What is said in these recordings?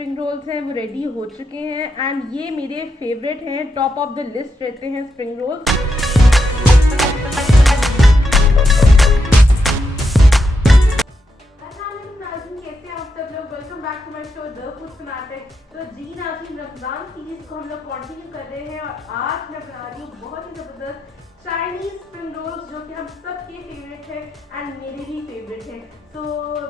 Spring rolls हैं वो ready हो चुके हैं एंड ये मेरे फेवरेट हैं, टॉप ऑफ द लिस्ट रहते हैं स्प्रिंग रोल्स। कैसे हैं आप सब लोग? Welcome back to my show the food fanatic. तो जी नाज़रीन, रमजान सीरीज को हम लोग कंटिन्यू कर रहे हैं और आज मैं बना रही हूँ बहुत ही ज़बरदस्त चाइनीज स्प्रिंग रोल्स जो कि हम सबके फेवरेट है एंड मेरे भी फेवरेट हैं। सो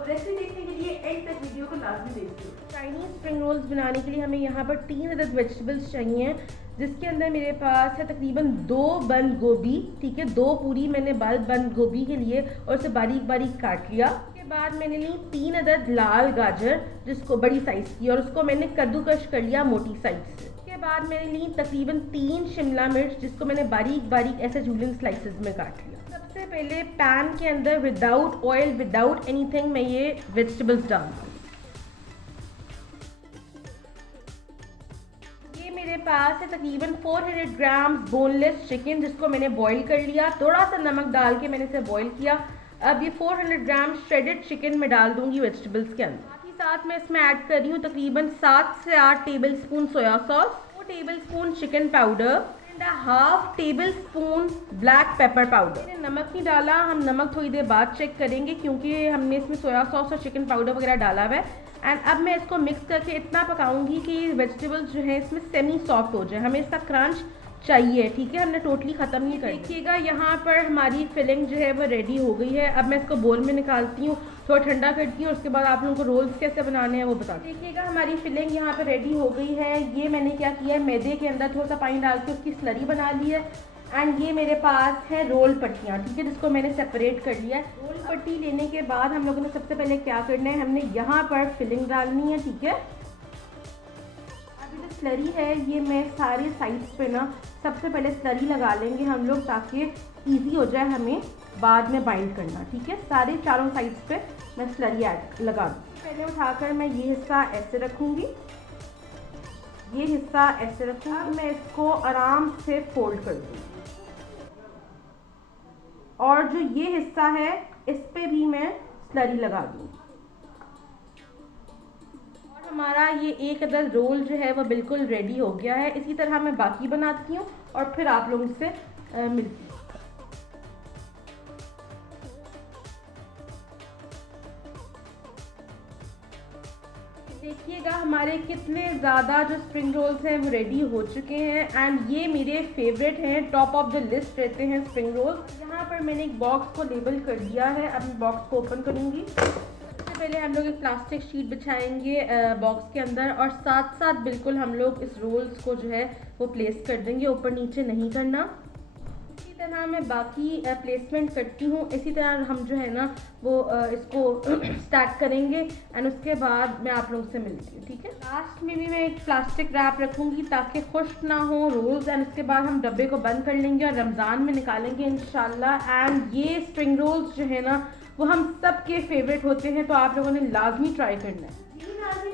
रेसिपी देखने के लिए एंड तक वीडियो को लाजमी देखिए। चाइनीज स्प्रिंग रोल्स बनाने के लिए हमें यहाँ पर 3 अदद वेजिटेबल्स चाहिए, जिसके अंदर मेरे पास है तकरीबन 2 बंद गोभी। ठीक है, 2 पूरी मैंने बंद गोभी के लिए और उसे बारीक बारीक काट लिया। उसके बाद मैंने ली 3 अदद लाल गाजर जिसको बड़ी साइज़ की, और उसको मैंने कद्दूकश कर लिया मोटी साइज़ से। उसके बाद मैंने ली तकरीबन 3 शिमला मिर्च जिसको मैंने बारीक बारीक ऐसे जूलियन स्लाइसेस में काट लिया। सबसे पहले पैन के अंदर विदाउट ऑयल विदाउट एनीथिंग मैं ये वेजिटेबल्स डाल दूँ। ये मेरे पास है तकरीबन 400 ग्राम बोनलेस चिकन जिसको मैंने बॉईल कर लिया, थोड़ा सा नमक डाल के मैंने इसे बॉईल किया। अब ये 400 ग्राम श्रेडेड चिकन में डाल दूंगी वेजिटेबल्स के अंदर। साथ ही साथ मैं इसमें ऐड कर रही हूँ तकरीबन 7 से 8 table spoon soya sauce, 4 table spoon chicken powder and half table spoon black pepper powder. मैंने नमक नहीं डाला, हम नमक थोड़ी देर बाद चेक करेंगे क्योंकि हमने इसमें सोया सॉस और चिकन पाउडर वगैरह डाला हुआ है। एंड अब मैं इसको मिक्स करके इतना पकाऊंगी कि वेजिटेबल्स जो है इसमें सेमी सॉफ्ट हो जाए, हमें इसका क्रंच चाहिए। ठीक है, हमने टोटली ख़त्म नहीं कर। देखिएगा यहाँ पर हमारी फिलिंग जो है वो रेडी हो गई है। अब मैं इसको बोल में निकालती हूँ, थोड़ा ठंडा करती हूँ, उसके बाद आप लोगों को रोल्स कैसे बनाने हैं वो बता। देखिएगा हमारी फिलिंग यहाँ पर रेडी हो गई है। ये मैंने क्या किया है, मैदे के अंदर थोड़ा सा पानी डाल के उसकी स्लरी बना ली है। एंड ये मेरे पास है रोल पट्टियाँ, ठीक है, जिसको मैंने सेपरेट कर लिया है। रोल पट्टी लेने के बाद हम लोगों ने सबसे पहले क्या करना है, हमने यहाँ पर फिलिंग डालनी है। ठीक है, अभी जो स्लरी है ये मैं सारे साइड्स पे ना सबसे पहले स्लरी लगा लेंगे हम लोग, ताकि इजी हो जाए हमें बाद में बाइंड करना। ठीक है, सारे चारों साइड्स पे मैं स्लरी ऐड लगा दूँ। पहले उठाकर मैं ये हिस्सा ऐसे रखूँगी, ये हिस्सा ऐसे रखूँगी, मैं इसको आराम से फोल्ड कर दूँगी और जो ये हिस्सा है इस पे भी मैं स्लरी लगा दूँगी। और हमारा ये एक अदद रोल जो है वो बिल्कुल रेडी हो गया है। इसी तरह मैं बाकी बनाती हूँ और फिर आप लोगों से मिलती हूँ। देखिएगा हमारे कितने ज़्यादा जो स्प्रिंग रोल्स हैं वो रेडी हो चुके हैं एंड ये मेरे फेवरेट हैं, टॉप ऑफ द लिस्ट रहते हैं स्प्रिंग रोल्स। यहाँ पर मैंने एक बॉक्स को लेबल कर दिया है, अब मैं बॉक्स को ओपन करूँगी। सबसे पहले हम लोग एक प्लास्टिक शीट बिछाएंगे बॉक्स के अंदर और साथ साथ बिल्कुल हम लोग इस रोल्स को जो है वो प्लेस कर देंगे, ऊपर नीचे नहीं करना। इसी तरह मैं बाकी प्लेसमेंट करती हूँ। इसी तरह हम जो है ना वो इसको स्टैक करेंगे एंड उसके बाद मैं आप लोगों से मिलती हूँ। ठीक है, लास्ट में भी मैं एक प्लास्टिक रैप रखूँगी ताकि खुश्क ना हो रोल्स, एंड उसके बाद हम डब्बे को बंद कर लेंगे और रमज़ान में निकालेंगे इंशाल्लाह। एंड ये स्प्रिंग रोल्स जो है ना वो हम सब के फेवरेट होते हैं, तो आप लोगों ने लाजमी ट्राई करना है।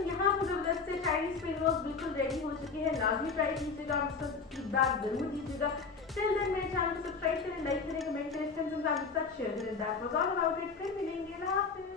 यहाँ पर ज़बरदस्त से चाइनीज स्प्रिंग रोल्स बिल्कुल रेडी हो चुके हैं, लाजमी ट्राई कीजिएगा, आपको फीडबैक जरूर दीजिएगा। Till then मेरे चैनल को सब्सक्राइब करें, लाइक करें, कमेंट करें, फ्रेंड्स के साथ शेयर करें। That was all about it। फिर मिलेंगे, अल्लाह हाफ़िज़।